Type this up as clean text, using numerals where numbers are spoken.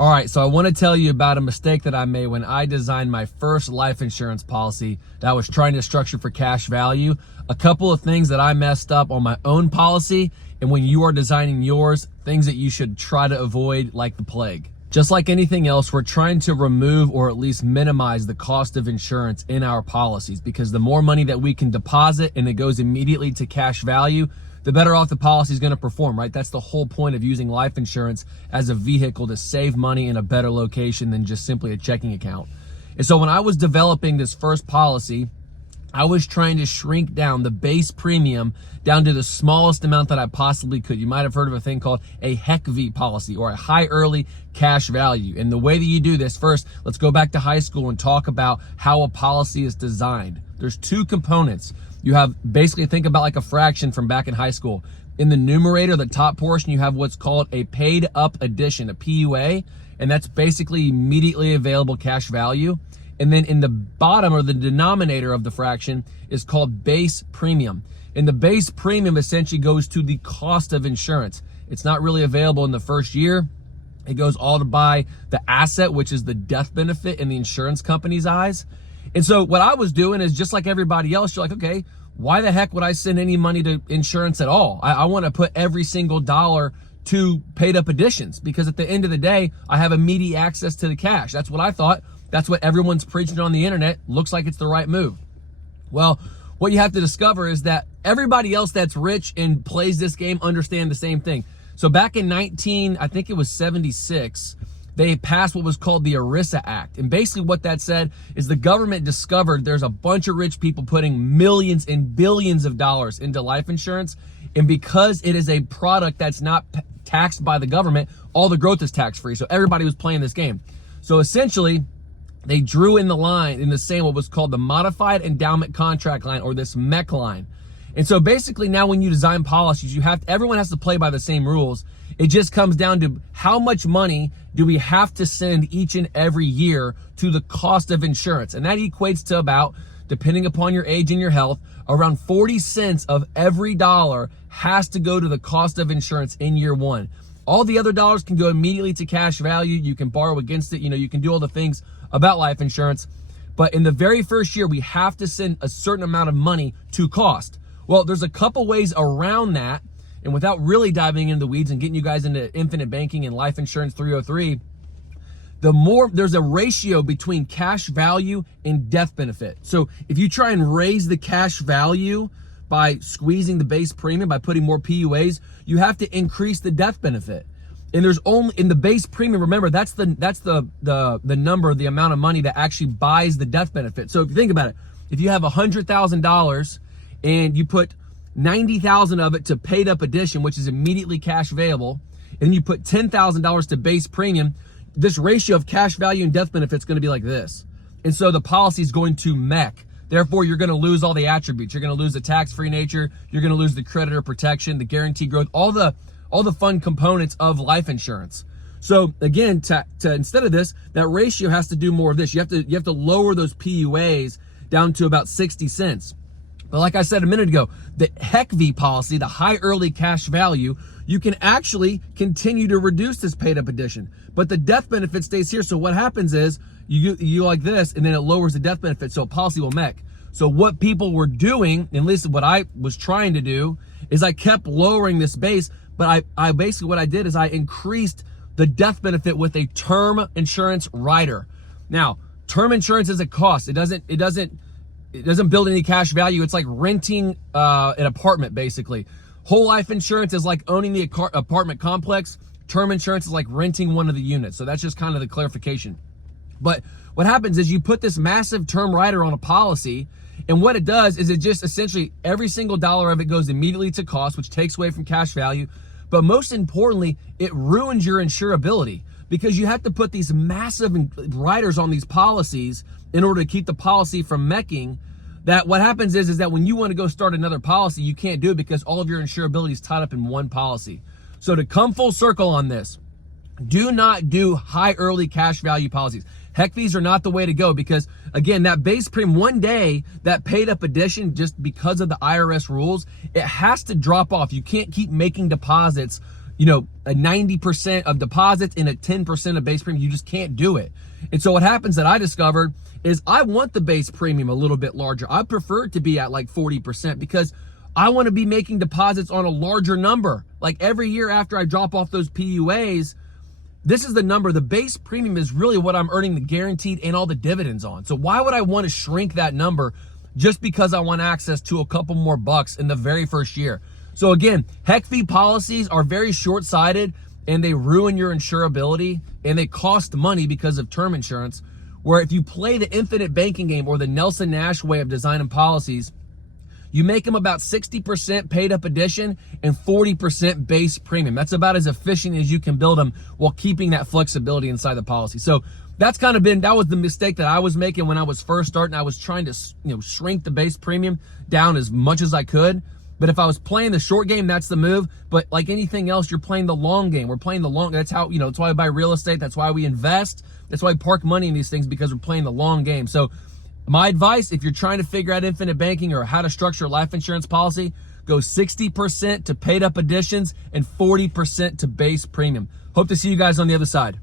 All right, so I want to tell you about a mistake that I made when I designed my first life insurance policy that I was trying to structure for cash value. A couple of things that I messed up on my own policy, and when you are designing yours, things that you should try to avoid like the plague. Just like anything else, we're trying to remove or at least minimize the cost of insurance in our policies, because the more money that we can deposit and it goes immediately to cash value, the better off the policy is going to perform, right? That's the whole point of using life insurance as a vehicle to save money in a better location than just simply a checking account. And so when I was developing this first policy, I was trying to shrink down the base premium down to the smallest amount that I possibly could. You might have heard of a thing called a HECV policy, or a high early cash value. And the way that you do this, first, let's go back to high school and talk about how a policy is designed. There's two components. You have, basically think about like a fraction from back in high school. In the numerator, the top portion, you have what's called a paid up addition, a PUA, and that's basically immediately available cash value. And then in the bottom, or the denominator of the fraction, is called base premium. And the base premium essentially goes to the cost of insurance. It's not really available in the first year. It goes all to buy the asset, which is the death benefit in the insurance company's eyes. And so what I was doing is, just like everybody else, you're like, okay, why the heck would I send any money to insurance at all? I want to put every single dollar to paid up additions, because at the end of the day, I have immediate access to the cash. That's what I thought. That's what everyone's preaching on the internet. Looks like it's the right move. Well, what you have to discover is that everybody else that's rich and plays this game understand the same thing. So back in I think it was 76, they passed what was called the ERISA Act. And basically what that said is the government discovered there's a bunch of rich people putting millions and billions of dollars into life insurance. And because it is a product that's not taxed by the government, all the growth is tax-free. So everybody was playing this game. So essentially, they drew in the line in the same, what was called the Modified Endowment Contract line, or this MEC line. And so basically now when you design policies, everyone has to play by the same rules. It just comes down to how much money do we have to send each and every year to the cost of insurance. And that equates to about, depending upon your age and your health, around 40 cents of every dollar has to go to the cost of insurance in year one. All the other dollars can go immediately to cash value. You can borrow against it. You can do all the things about life insurance. But in the very first year, we have to send a certain amount of money to cost. Well, there's a couple ways around that. And without really diving into the weeds and getting you guys into infinite banking and life insurance 303, there's a ratio between cash value and death benefit. So if you try and raise the cash value by squeezing the base premium, by putting more PUAs, you have to increase the death benefit. And there's only, in the base premium, remember, that's the number, the amount of money that actually buys the death benefit. So if you think about it, if you have $100,000 and you put 90,000 of it to paid up addition, which is immediately cash available, and then you put $10,000 to base premium, this ratio of cash value and death benefit is going to be like this. And so the policy is going to MEC. Therefore, you're going to lose all the attributes. You're going to lose the tax-free nature. You're going to lose the creditor protection, the guaranteed growth, all the fun components of life insurance. So again, to instead of this, that ratio has to do more of this. You have to lower those PUAs down to about 60 cents. But like I said a minute ago, the HECV policy, the high early cash value, you can actually continue to reduce this paid up addition, but the death benefit stays here. So what happens is you like this, and then it lowers the death benefit, so a policy will MEC. So what people were doing, and at least what I was trying to do, is I kept lowering this base, but I basically, what I did is I increased the death benefit with a term insurance rider. Now, term insurance is a cost. It doesn't build any cash value. It's like renting an apartment, basically. Whole life insurance is like owning the apartment complex. Term insurance is like renting one of the units. So that's just kind of the clarification. But what happens is you put this massive term rider on a policy, and what it does is it just essentially every single dollar of it goes immediately to cost, which takes away from cash value. But most importantly, it ruins your insurability, because you have to put these massive riders on these policies in order to keep the policy from MECing. That what happens is that when you want to go start another policy, you can't do it because all of your insurability is tied up in one policy. So to come full circle on this, do not do high early cash value policies. HECVs are not the way to go, because again, that base premium, one day that paid up addition, just because of the IRS rules, it has to drop off. You can't keep making deposits, a 90% of deposits and a 10% of base premium. You just can't do it. And so what happens that I discovered is I want the base premium a little bit larger. I prefer it to be at like 40% because I want to be making deposits on a larger number. Like every year after I drop off those PUAs, this is the number. The base premium is really what I'm earning the guaranteed and all the dividends on. So why would I want to shrink that number just because I want access to a couple more bucks in the very first year? So again, HEC fee policies are very short-sighted and they ruin your insurability and they cost money because of term insurance. Where if you play the infinite banking game or the Nelson Nash way of designing policies, you make them about 60% paid up addition and 40% base premium. That's about as efficient as you can build them while keeping that flexibility inside the policy. So that's kind of that was the mistake that I was making when I was first starting. I was trying to, shrink the base premium down as much as I could. But if I was playing the short game, that's the move. But like anything else, you're playing the long game. We're playing the long, that's how, that's why we buy real estate. That's why we invest. That's why we park money in these things, because we're playing the long game. So my advice, if you're trying to figure out infinite banking or how to structure a life insurance policy, go 60% to paid up additions and 40% to base premium. Hope to see you guys on the other side.